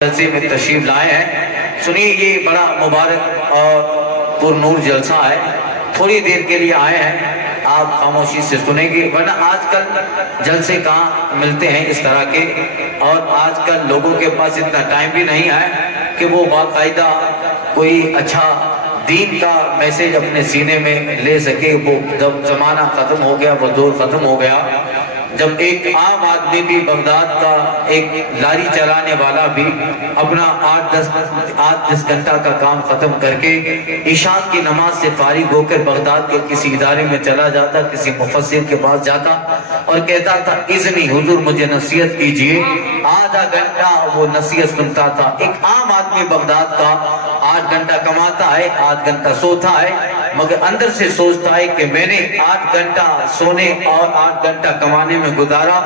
جلسے میں تشریف لائے ہیں. سنیے یہ بڑا مبارک اور پر نور جلسہ ہے. تھوڑی دیر کے لیے آئے ہیں, آپ خاموشی سے سنیں گے, ورنہ آج کل جلسے کہاں ملتے ہیں اس طرح کے, اور آج کل لوگوں کے پاس اتنا ٹائم بھی نہیں ہے کہ وہ باقاعدہ کوئی اچھا دین کا میسیج اپنے سینے میں لے سکے. وہ جب زمانہ ختم ہو گیا, وہ دور ختم ہو گیا جب ایک عام آدمی بھی بغداد کا ایک لاری چلانے والا بھی اپنا 8-10 گھنٹہ کا کام ختم کر کے عشاء کی نماز سے فارغ ہو کر بغداد کے کسی ادارے میں چلا جاتا, کسی مفسر کے پاس جاتا اور کہتا تھا اذنی حضور مجھے نصیحت کیجئے. آدھا گھنٹہ وہ نصیحت سنتا تھا. ایک عام آدمی بغداد کا 8 گھنٹہ کماتا ہے, 8 گھنٹہ سوتا ہے, مگر اندر سے سوچتا ہے کہ میں نے 8 گھنٹہ سونے اور 8 گھنٹہ کمانے میں گزارا,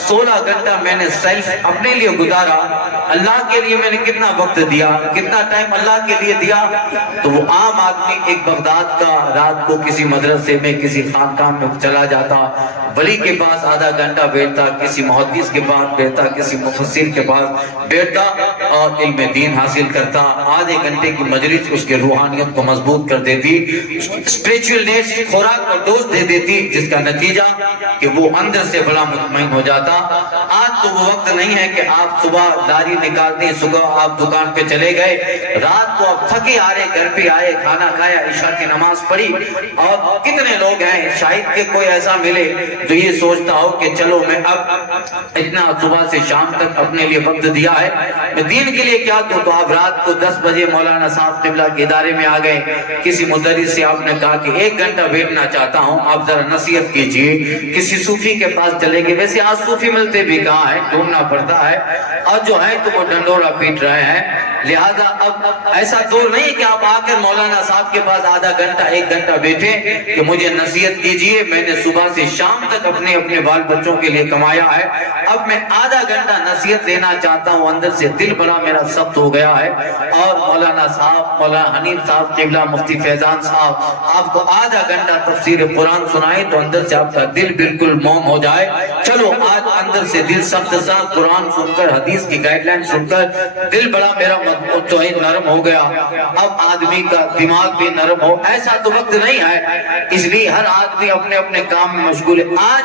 16 گھنٹہ میں نے سیلف اپنے لیے گزارا, اللہ کے لیے میں نے کتنا وقت دیا, کتنا ٹائم اللہ کے لیے دیا. تو وہ عام آدمی ایک بغداد کا رات کو کسی مدرسے میں کسی خانقاہ میں چلا جاتا, ولی کے پاس آدھا گھنٹہ بیٹھتا, کسی محدث کے پاس بیٹھتا, کسی مفسر کے پاس بیٹھتا اور علم دین حاصل کرتا. آدھے گھنٹے کی مجلس اس کے روحانیت کو مضبوط کر دیتی, اسپریچول نیڈز خوراک کو ڈوز دے دیتی, جس کا نتیجہ کہ وہ اندر سے بڑا مطمئن ہو جاتا. آج تو وہ وقت نہیں ہے کہ آپ صبح لاری نکالتے, صبح آپ دکان پہ چلے گئے, رات کو آپ تھکے آ رہے, گھر پہ آئے, کھانا کھایا, عشاء کی نماز پڑھی. اور کتنے لوگ ہیں, شاید کہ کوئی ایسا ملے جو یہ سوچتا ہو کہ چلو میں اب اتنا صبح سے شام تک اپنے لیے وقت دیا ہے, میں دین کے لیے کیا دوں. تو آپ رات کو 10 بجے مولانا صاحب قبلہ کے ادارے میں آ گئے, کسی مدرس سے آپ نے کہا کہ 1 گھنٹہ بیٹھنا چاہتا ہوں, آپ ذرا نصیحت کیجئے. کسی صوفی کے پاس چلے گئے, ویسے آج صوفی ملتے بھی کہاں ہیں, ڈھونڈنا پڑتا ہے, اور جو ہیں تو وہ ڈنڈورا پیٹ رہے ہیں. لہذا اب ایسا دور نہیں کہ آپ آ کر مولانا صاحب کے پاس آدھا گھنٹہ 1 گھنٹہ بیٹھے کہ مجھے نصیحت کیجئے, میں نے صبح سے شام تک اپنے بال بچوں کے لیے کمایا ہے, اب میں آدھا گھنٹہ نصیحت دینا چاہتا ہوں, اندر سے دل بڑا میرا سخت ہو گیا ہے. اور مولانا صاحب, مولانا حنیف صاحب قبلہ, مفتی فیضان صاحب آپ کو آدھا گھنٹہ تفسیر قرآن سنائیں تو اندر سے آپ کا دل بالکل موم ہو جائے. چلو آج اندر سے دل سخت سا, قرآن سن کر, حدیث کی گائیڈ لائن سن کر دل بڑا میرا تو نرم ہو گیا. اب آدمی کا دماغ بھی نرم ہو, ایسا تو وقت نہیں ہے, اس لیے ہر آدمی اپنے اپنے کام میں مشغول ہے. آج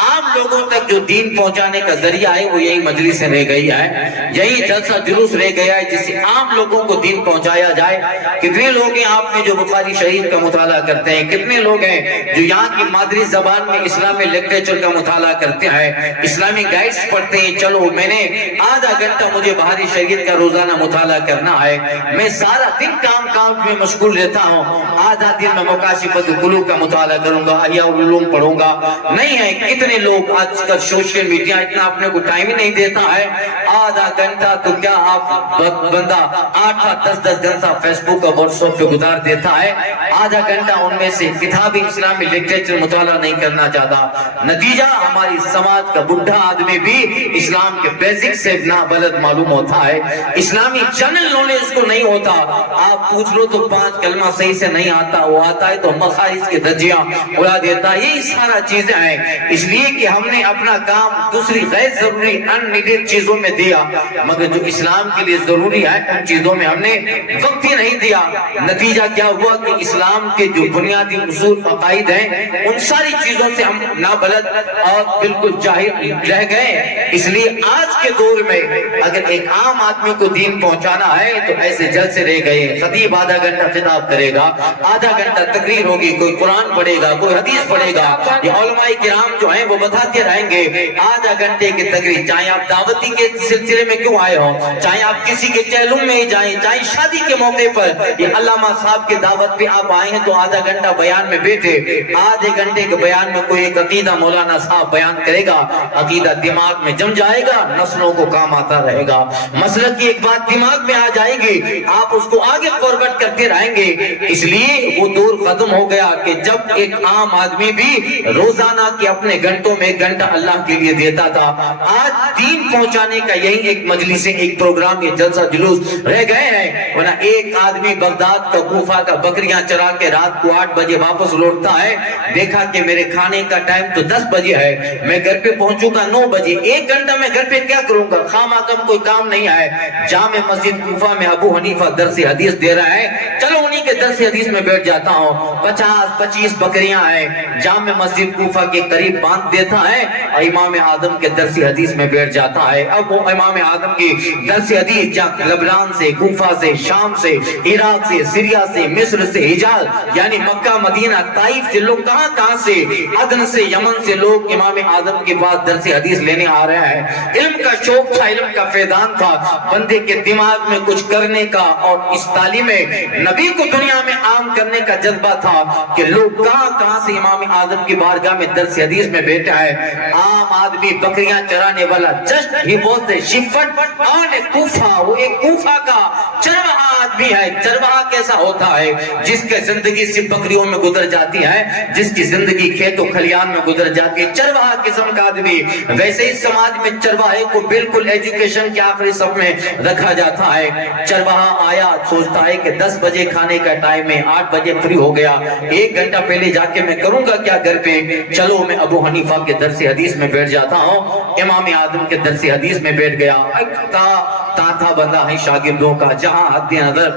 عام لوگوں تک جو دین پہنچانے کا ذریعہ ہے وہ یہی مجلسیں رہ گئی ہے, یہی جلسہ جلوس رہ گیا ہے جس سے عام لوگوں کو دین پہنچایا جائے. کتنے لوگ ہیں آپ میں جو بخاری شریف کا مطالعہ کرتے ہیں, کتنے لوگ ہیں جو یہاں کی مادری زبان میں اسلامی لٹریچر کا مطالعہ کرتے ہیں, اسلامی گائیڈز پڑھتے ہیں. چلو میں نے آدھا گھنٹہ مجھے بخاری شریف کا روزانہ مطالعہ کرنا ہے, میں سارا دن کام میں مشغول رہتا ہوں, آدھا دن میں مکاشفۃ القلوب کا مطالعہ کروں گا, احیاء العلوم پڑھوں گا. نہیں ہے, کتنے لوگ آج کل سوشل میڈیا اتنا اپنے کو ٹائم ہی نہیں دیتا ہے. آدھا گھنٹہ تو کیا آپ بندہ 8-10 گھنٹہ فیس بک اور واٹس ایپ پہ گزار دیتا ہے, آدھا گھنٹہ ان میں سے کتابی اسلامی لٹریچر مطالعہ نہیں کرنا چاہتا. نتیجہ ہماری سماج کا بڈھا آدمی بھی اسلام کے بیسک سے نابلد معلوم ہوتا ہے, اسلامی جنرل نالج کو نہیں ہوتا. آپ پوچھ لو تو 5 کلمہ صحیح سے نہیں آتا, وہ آتا ہے تو مخارج کے دھجیاں اڑا دیتا. یہی سارا چیزیں ہیں, اس لیے کہ ہم نے اپنا کام دوسری غیر ضروری ان نیڈڈ چیزوں میں دیا, مگر جو اسلام کے لیے ضروری ہے ان چیزوں میں ہم نے وقت ہی نہیں دیا. نتیجہ کیا ہوا کہ اسلام کے جو بنیادی اصول عقائد ہیں ان ساری چیزوں سے ہم نابلد اور بالکل جاہل رہ گئے. اس لیے آج کے دور میں اگر ایک عام آدمی کو دین پہنچانا ہے تو ایسے جلسے رہ گئے. خطیب آدھا گھنٹہ خطاب کرے گا, آدھا گھنٹہ تقریر ہوگی, کوئی قرآن پڑھے گا, کوئی حدیث پڑھے گا, یہ علماء کرام جو ہیں وہ بتاتے رہیں گے. آدھا گھنٹے کی تقریر, چاہے آپ دعوتی کے سلسلے میں کیوں آئے ہوں, چاہے آپ کسی کے چہلم میں ہی جائیں, چاہے شادی کے موقع پر, یہ علامہ صاحب کی دعوت پہ آپ آئے ہیں تو آدھا گھنٹہ بیان میں بیٹھے. آدھے گھنٹے کے بیان میں کوئی ایک عقیدہ مولانا صاحب بیان کرے گا, عقیدہ دماغ میں جم جائے گا, نسلوں کو کام آتا رہے گا. مسلک کی ایک بات دماغ میں آ جائے گی, آپ اس کو آگے فور پرگٹ کرتے رہیں گے. اس لیے وہ دور ختم ہو گیا کہ جب ایک عام آدمی بھی روزانہ کے اپنے گھنٹوں میں ایک گھنٹہ اللہ کے لیے دیتا تھا. آج دین پہنچانے کا یہی ایک مجلس ہے, ایک پروگرام, یہ جلسہ جلوس رہ گئے ہیں. ورنہ ایک آدمی بغداد کا کوفہ کا بکریاں چرا کے رات کو 8 بجے واپس لوٹتا ہے, دیکھا کہ میرے کھانے کا ٹائم تو 10 بجے ہے, میں گھر پہ پہنچوں گا 9 بجے, 1 گھنٹہ میں گھر پہ کیا کروں گا, خامہ کم کوئی کام نہیں ہے. جامع مسجد کوفہ میں ابو حنیفہ درس حدیث دے رہا ہے, چلو انہی کے درس حدیث میں بیٹھ جاتا ہوں. 50-25 بکریاں ہیں, جامع مسجد کوفہ کے قریب باندھ دیتا ہے اور امام اعظم کے درس حدیث میں بیٹھ جاتا ہے. اب وہ امام اعظم کی درس حدیث جہاں لبنان سے, کوفہ سے, شام سے, عراق سے, سیریا سے, مصر سے, حجاز یعنی مکہ, مدینہ, طائف سے لوگ کہاں سے, عدن سے, یمن سے لوگ امام اعظم کے پاس درس حدیث لینے آ رہے ہیں. علم کا شوق تھا, علم کا فیضان تھا, بندے کے دماغ میں کچھ کرنے کا اور اس تعلیم نبی کو دنیا میں عام کرنے کا جذبہ تھا کہ لوگ کہاں سے امام اعظم کی بارگاہ میں درس حدیث میں بیٹھا ہے. عام آدمی بکریاں چرانے والا, just he was a shepherd on a Kufa, وہ ایک کوفہ کا چرواہا آدمی ہے. چرواہا کیسا ہوتا ہے, جس کی زندگی صرف بکریوں میں گزر جاتی ہے, جس کی زندگی کھیت و کھلیان میں گزر جاتی ہے, چرواہا قسم کا آدمی. ویسے ہی سماج میں چرواہے کو بالکل ایجوکیشن کے آخری صف میں رکھا جاتا ہے. چرواہا آیا, سوچتا ہے کہ 10 بجے کھانے کا ٹائم ہے, 8 بجے فری ہو گیا, 1 گھنٹہ پہلے جا کے میں کروں گا کیا گھر پہ, چلو میں ابو حنیفہ کے درس حدیث میں بیٹھ جاتا ہوں. امام اعظم کے درس حدیث میں بیٹھ گیا. تھا بندہ ہے شاگردوں کا, جہاں حد نظر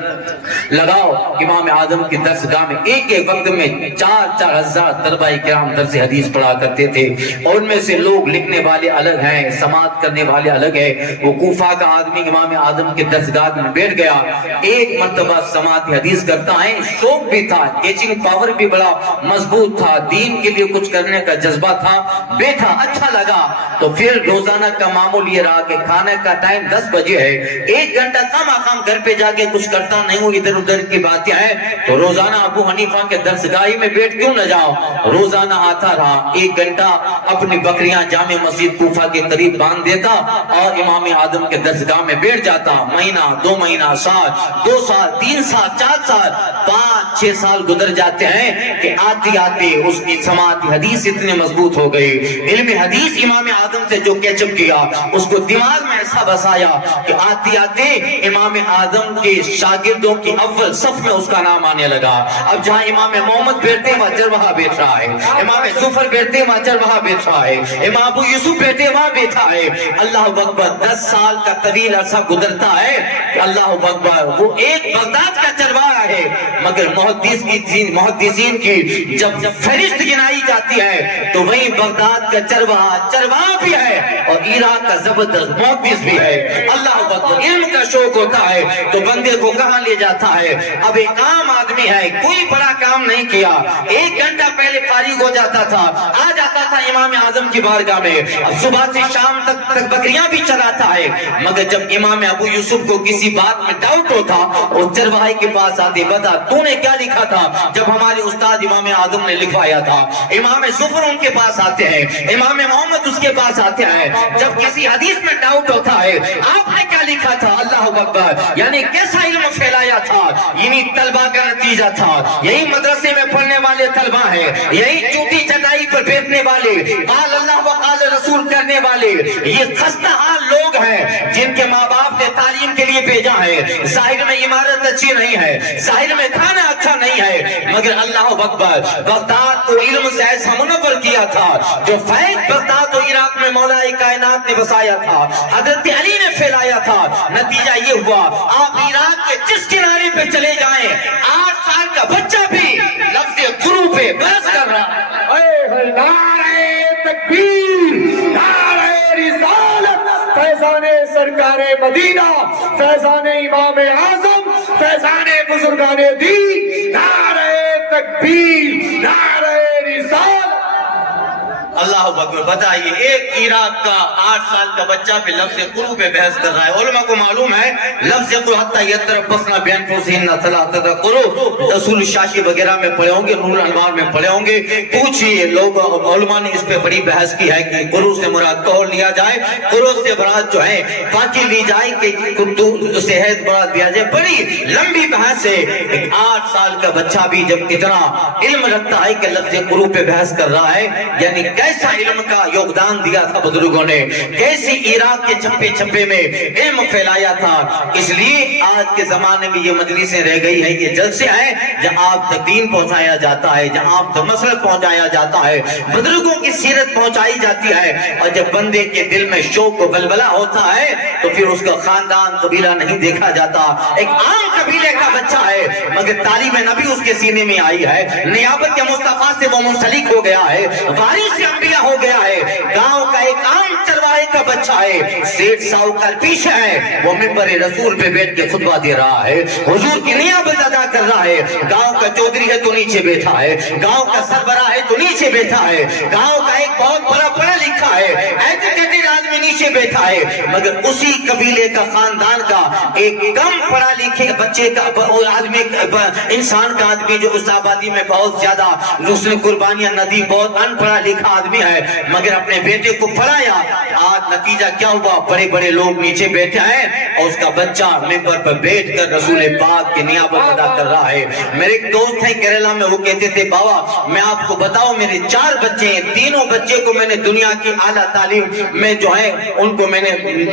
لگاؤ امام اعظم کی درسگاہ میں ایک وقت میں 4-4 ہزار طلبہ کرام درس حدیث پڑھا کرتے تھے. اور ان میں سے لوگ لکھنے والے الگ ہیں, سماعت کرنے والے الگ ہیں. وہ کوفہ کا آدمی امام اعظم کے درسگاہ میں بیٹھ گیا, ایک مرتبہ سماعت حدیث کرتا ہے. شوق بھی تھا, کیچنگ پاور بھی بڑا مضبوط تھا, دین کے لیے کچھ کرنے کا جذبہ تھا. بیٹھا, اچھا لگا. تو پھر روزانہ کا معمول یہ رہا کہ کھانے کا ٹائم 10 بجے ہے, 1 گھنٹہ کم گھر پہ جا کے کچھ کرتا نہیں ہوں, ادھر ادھر کی باتیں ہیں, تو روزانہ ابو حنیفہ کے درسگاہ میں بیٹھ کیوں نہ جاؤ. روزانہ آتا رہا, 1 گھنٹہ اپنی بکریاں جامع مسجد کوفہ کے قریب باندھ دیتا اور امام اعظم کے درسگاہ میں بیٹھ جاتا. مہینہ, 2 مہینہ, سال, 2 سال, 3 سال, 4 سال, 5-6 سال گزر جاتے ہیں کہ آتے آتے اس کی سماعت حدیث اتنے مضبوط ہو گئی. علم حدیث امام اعظم سے جو کیچپ کیا, اس کو دماغ میں ایسا بسایا کہ آتے آتے امام اعظم کے شاگردوں کی اول صف میں اس کا نام آنے لگا. اب جہاں امام محمد بیٹھتے وہاں چرواہا بیٹھ رہا ہے, امام ظفر بیٹھتے وہاں چرواہا بیٹھ رہا ہے, امام ابو یوسف بیٹھتے وہاں بیٹھا ہے. اللہ اکبر, 10 سال کا طویل عرصہ گزرتا ہے کہ اللہ اکبر, وہ ایک بغداد کا چرواہا ہے, مگر محدثین کی جب فہرست گنائی جاتی ہے تو وہی بغداد کا چرواہا بھی ہے اور عراق کا زبردست محدث بھی ہے. اللہ اکبر, علم کا شوق ہوتا ہے تو بندے کو کہاں لے جاتا ہے. اب ایک عام آدمی ہے, کوئی بڑا کام نہیں کیا, 1 گھنٹہ پہلے فارغ ہو جاتا تھا, آ جاتا تھا امام اعظم کی بارگاہ میں. اب صبح سے شام تک بکریاں بھی چلاتا ہے, مگر جب امام ابو یوسف کو کسی بات میں ڈاؤٹ ہوتا اور چرواہے کے پاس آتے, بتا تو نے کیا لکھا تھا, جب ہمارے استاد امام اعظم نے لکھوایا تھا. امام ظفر ان کے پاس آتے ہیں, امام محمد اس کے پاس آتے ہیں, جب کسی حدیث میں ڈاؤٹ ہوتا ہے, آپ نے کیا لکھا تھا. اللہ اکبر, یعنی کیسا علم پھیلایا تھا. یعنی طلبہ کا نتیجہ تھا, یہی مدرسے میں پڑھنے والے طلبہ ہیں, یہی چوٹی چٹائی پر بیٹھنے والے, قال اللہ و قال رسول کرنے والے, یہ خستہ حال لوگ ہیں جن کے ماں باپ نے تعلیم کے لیے بھیجا ہے. ظاہر میں عمارت اچھی نہیں ہے, ظاہر میں کھانا اچھا نہیں ہے, مگر اللہ اکبر, بغداد کو علم سے ایسا منور کیا تھا جو فیض بغداد و عراق میں مولا کائنات نے بسایا تھا, حضرت علی نے پھیلایا تھا. نتیجہ یہ ہوا, آپ عراق کے جس کنارے پہ چلے جائیں, 8 سال کا بچہ بھی لفظ گرو پہ بحث کر رہا ہے. نعرہ تکبیر, نعرہ رسالت, فیضان سرکار مدینہ, فیضان امام اعظم, فیضان بزرگان دین, نعرہ تکبیر, نعرہ رسالت. اللہ اکبر. بتائیے ایک عراق کا 8 سال کا بچہ پہ لفظ قرو پہ بحث کر رہا ہے. علماء کو معلوم ہے لفظ قرو حتی یتربصن بانفسہن ثلاثۃ قرو رسول شاشی وغیرہ میں پڑھے ہوں گے, نور الانوار میں پڑھے ہوں گے. پوچھئے لوگ, علماء نے اس پہ بڑی بحث کی ہے کہ قرو سے مراد طہور لیا جائے, قرو سے مراد جو ہے پاکی لی جائے, کہ اسے حیض مراد دیا جائے. بڑی لمبی بحث ہے. ایک 8 سال کا بچہ بھی جب اتنا علم رکھتا ہے کہ لفظ قرو پہ بحث کر رہا ہے, یعنی کیسا علم کا یوگدان دیا تھا بزرگوں نے, کیسی عراق کے چھپے چھپے میں علم پھیلایا تھا. اس لیے آج کے زمانے میں یہ مجلسیں رہ گئی ہیں, یہ جلسے ہیں جہاں آپ تک دین پہنچایا جاتا ہے, جہاں آپ تک مسلک پہنچایا جاتا ہے, بزرگوں کی سیرت پہنچائی جاتی ہے. اور جب بندے کے دل میں شوق و بلبلہ ہوتا ہے تو پھر اس کا خاندان قبیلہ نہیں دیکھا جاتا. ایک عام قبیلے کا بچہ ہے مگر تعلیم نبی اس کے سینے میں آئی ہے, نیابت کے مصطفیٰ سے وہ منسلک ہو گیا ہے, وارث انبیاء ہو گیا ہے. گاؤں کا ایک عام چرواہے کا بچہ ہے, سیٹھ ساہوکار پیچھے ہے, وہ منبر رسول پہ بیٹھ کے خطبہ دے رہا ہے, حضور کی نیابت ادا کر رہا ہے. گاؤں کا چودھری ہے تو نیچے بیٹھا ہے, گاؤں کا سربراہ ہے تو نیچے بیٹھا ہے, گاؤں کا ایک بہت بڑا پڑھا لکھا ہے, ایجوکیٹڈ آدمی نیچے بیٹھا ہے. مگر اسی قبیلے کا, خاندان کا ایک کم پڑھا لکھے بچے کا آدمی, انسان کا آدمی جو اس آبادی میں بہت زیادہ اس نے قربانیاں نہ دی, بہت ان پڑھا لکھا آدمی ہے, مگر اپنے بیٹے کو پڑھایا. آج نتیجہ کیا ہوا, بڑے بڑے لوگ نیچے بیٹھے ہیں اور اس کا بچہ منبر پر بیٹھ کر رسول پاک کی نیابت ادا کر رہا ہے. میرے ایک دوست ہیں کیرلا میں, وہ کہتے تھے بابا میں آپ کو بتاؤں میرے 4 بچے ہیں, تینوں بچے کو میں نے دنیا کی اعلیٰ تعلیم میں جو ہے ان کو میں نے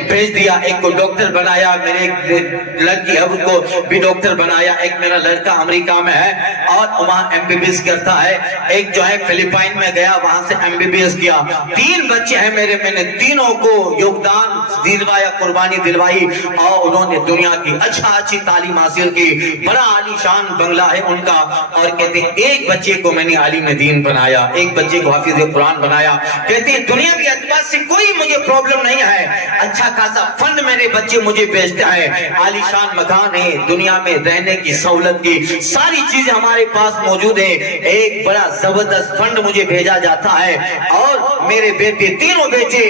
بھیج دیا. ایک کو ڈاکٹر بنایا, میرے ایک لڑکی ہے اس کو بھی ڈاکٹر بنایا, ایک میرا لڑکا امریکہ میں ہے اور وہاں MBBS کرتا ہے, ایک جو ہے فلپائن میں گیا وہاں سے MBBS کیا. 3 بچے ہیں میرے, میں نے تینوں کو یوگدان دلوایا, قربانی دلوائی اور انہوں نے دنیا کی اچھی تعلیم حاصل کی. بڑا عالی شان بنگلہ ہے ان کا, اور کہتے ہیں ایک بچے کو میں نے عالم دین بنایا, ایک بچے کو حافظ قرآن بنایا. کہتے ہیں دنیاوی اعتبار سے کوئی مجھے پرابلم نہیں ہے, اچھا خاصا فنڈ میرے بچے مجھے بھیجتا ہے, عالی شان مکان ہے, دنیا میں رہنے کی سہولت کی ساری چیزیں ہمارے پاس موجود ہیں, ایک بڑا زبردست فنڈ مجھے بھیجا جاتا ہے. اور میرے بیٹے, تینوں بیٹے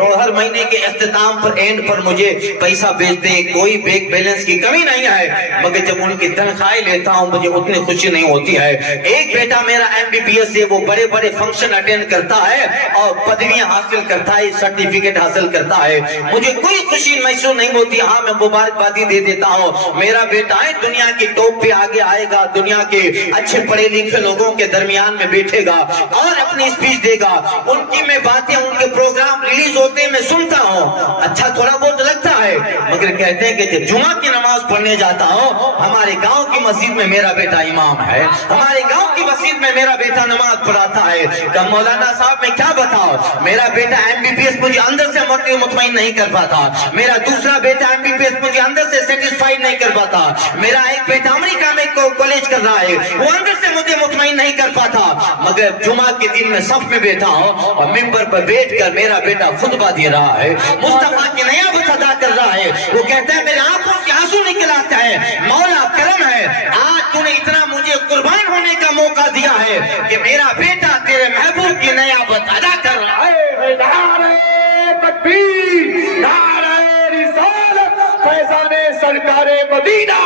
ہر مہینے کے اختتام پر اینڈ پر مجھے پیسہ بھیجتے ہیں, کوئی بینک بیلنس کی کمی نہیں ہے. مگر جب ان کی تنخواہیں لیتا ہوں مجھے اتنی خوشی نہیں ہوتی ہے. ایک بیٹا میرا MBBS سے, وہ بڑے بڑے فنکشن اٹینڈ کرتا ہے اور پدویاں حاصل کرتا ہے, سرٹیفکیٹ حاصل کرتا ہے, مجھے کوئی خوشی محسوس نہیں ہوتی. ہاں میں مبارکبادی دے دیتا ہوں, میرا بیٹا ہے دنیا کی ٹاپ پہ آگے آئے گا, دنیا کے اچھے پڑھے لکھے لوگوں کے درمیان میں بیٹھے گا اور اپنی اسپیچ دے گا. ان کی میں باتیں, ان کے پروگرام ریلیز ہوتے میں سنتا ہوں, اچھا تھوڑا بہت لگتا ہے. مگر کہتے ہیں کہ جب جمعہ کی نماز پڑھنے جاتا ہوں, ہمارے گاؤں کی مسجد میں میرا بیٹا امام ہے, ہمارے گاؤں کی مسجد میں میرا بیٹا نماز پڑھاتا ہے. کہ مولانا صاحب میں کیا بتاؤں, میرا بیٹا MBBS مجھے اندر سے مطمئن نہیں کر پاتا, میرا دوسرا بیٹا MBBS مجھے اندر سے سیٹسفائیڈ نہیں کر پاتا, میرا ایک بیٹا امریکہ میں کالج کر رہا ہے, وہ اندر سے مجھے مطمئن نہیں کر پاتا. مگر جمعہ کے دن میں صف میں بیٹھا ہوں اور منبر پر بیٹھ کر میرا بیٹا خطبہ دے رہا ہے, مصطفیٰ کی نیابت ادا کر رہا ہے. وہ کہتا ہے میرے آنکھوں سے آنسو نکل آتا ہے, مولا کرم ہے, آج تو نے اتنا مجھے قربان ہونے کا موقع دیا ہے کہ میرا بیٹا تیرے محبوب کی نیابت ادا کر رہا ہے. نعرہ تکبیر, نعرہ رسالت, فیضان سرکار مدینہ,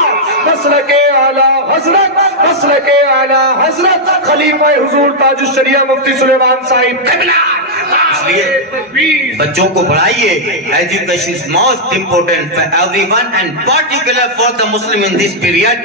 مسلک اعلیٰ حضرت, مسلک اعلیٰ حضرت خلیفہ حضور تاج الشریعہ مفتی سلیمان صاحب قبلہ. اس لیے بچوں کو پڑھائیے. Education is most important for everyone and particular for the Muslim in this period.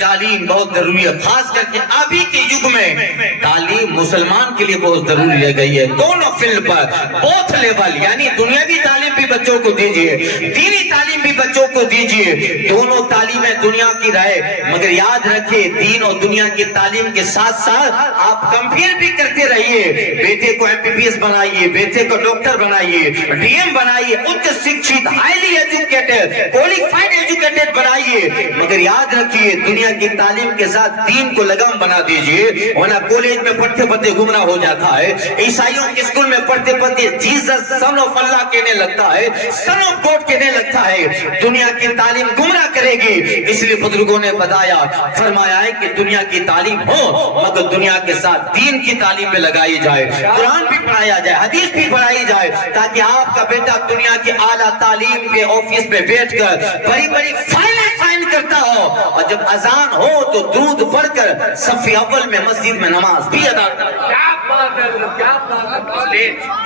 تعلیم بہت ضروری ہے, خاص کر کے ابھی کے یگ میں تعلیم مسلمان کے لیے بہت ضروری رہ گئی ہے. دونوں فیلڈ پر, بوتھ لیول, یعنی دنیاوی تعلیم بھی بچوں کو دیجیے, دینی تعلیم بھی بچوں کو دیجیے, دونوں تعلیمیں دنیا کی رہے. مگر یاد رکھیں دین اور دنیا کی تعلیم کے ساتھ ساتھ آپ کمپیئر بھی کرتے رہیے. بیٹے کو MBBS بنائیے, بیٹے کو ڈاکٹر بنائیے, DM بنائیے, اچ شکشت, ہائیلی ایجوکیٹڈ, کوالیفائڈ ایجوکیٹڈ بنائیے. مگر یاد رکھیے دنیا کی تعلیم کے ساتھ دین کو لگام بنا دیجیے, ورنہ کالج میں پڑھتے پڑھتے گمراہ ہو جاتا ہے, عیسائیوں کے اسکول میں پڑھتے پڑھتے جیسس سن آف اللہ کہنے لگتا ہے, سن آف گاڈ کہنے لگتا ہے. دنیا کی تعلیم گمراہ کرے جائے گی. اس لیے بزرگوں نے بتایا فرمایا ہے کہ دنیا کی تعلیم ہو مگر دنیا کے ساتھ دین کی تعلیم پہ لگائی جائے, قرآن بھی پڑھایا جائے, حدیث بھی پڑھائی جائے, تاکہ آپ کا بیٹا دنیا کی اعلیٰ تعلیم کے آفس میں بیٹھ کر بڑی بڑی فائلیں سائن کرتا ہو, اور جب اذان ہو تو درود پڑھ کر صف اول میں مسجد میں نماز بھی ادا کرتا.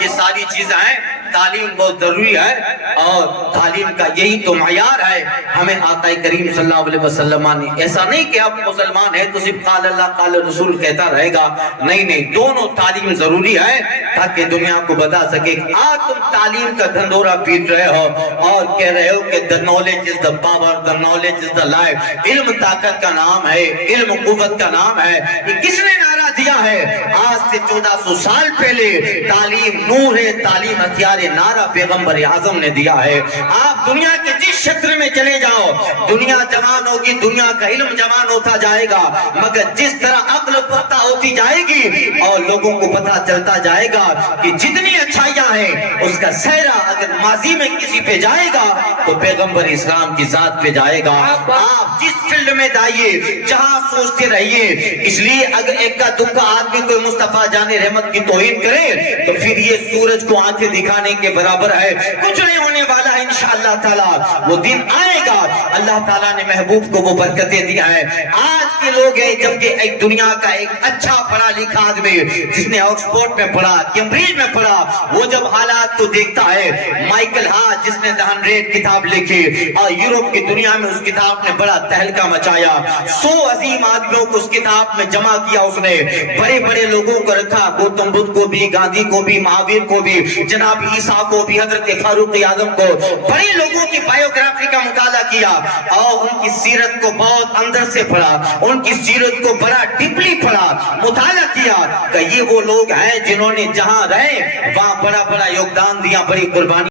یہ ساری چیزیں ہیں, تعلیم بہت ضروری ہے, اور تعلیم کا یہی تو معیار ہے. ہمیں آقا کریم صلی اللہ علیہ وسلم نے ایسا نہیں کہ آپ مسلمان ہیں تو صرف قال اللہ قال رسول کہتا رہے گا, نہیں, دونوں تعلیم ضروری ہے تاکہ دنیا کو بتا سکے. آج تم تعلیم کا دھندورا پیٹ رہے ہو اور کہہ رہے ہو کہ the knowledge is the power, the knowledge is the life. علم طاقت کا نام ہے, علم قوت کا نام ہے. یہ کس نے نعرہ دیا ہے؟ آج سے 1400 سال پہلے تعلیم نور ہے, تعلیم ہتھیار نعرہ پیغمبر اعظم نے دیا ہے. آپ دنیا کے جس شطر میں چلے جاؤ, دنیا جوان ہوگی, دنیا کا علم جوان ہوتا جائے گا, مگر جس طرح عقل پختہ ہوتی جائے گی اور لوگوں کو پتہ چلتا جائے گا کہ جتنی اچھائیاں ہیں اس کا سہرا اگر ماضی میں کسی پہ جائے گا تو پیغمبر اسلام کی ذات پہ جائے گا. آپ جس فیلڈ میں جائیے, جہاں سوچتے رہیے. اس لیے اگر ایک کا دکھا آدمی کوئی مصطفیٰ جان رحمت کی توہین کرے تو پھر یہ سورج کو آنکھیں دکھانے کے برابر ہے, کچھ نہیں ہونے والا ہے. انشاءاللہ تعالی وہ دن آئے گا. اللہ تعالیٰ نے محبوب کو وہ برکتیں دیا ہے. آج کے لوگ ہیں جبکہ ایک دنیا کا ایک اچھا پڑھا لکھا آدمی جس نے آکسفورڈ میں پڑھا, کیمبرج میں پڑھا, وہ جب حالات کو دیکھتا ہے, مائیکل ہارٹ جس نے 100 کتاب لکھی اور یورپ کی دنیا میں اس کتاب نے بڑا تہلکہ مچایا, 100 عظیم آدمیوں کو اس کتاب میں جمع کیا, اس نے بڑے بڑے لوگوں کو رکھا, گوتم بدھ کو بھی, گاندھی کو بھی, مہاویر کو بھی, جناب عیسیٰ کو بھی, حضرت فاروق اعظم کو, بڑے لوگوں کی بایوگرافی کا مطالعہ کیا اور ان کی سیرت کو بہت اندر سے پڑھا, ان کی سیرت کو بڑا ڈیپلی پڑھا, مطالعہ کیا کہ یہ وہ لوگ ہیں جنہوں نے جہاں رہے وہاں بڑا بڑا یوگدان دیا, بڑی قربانی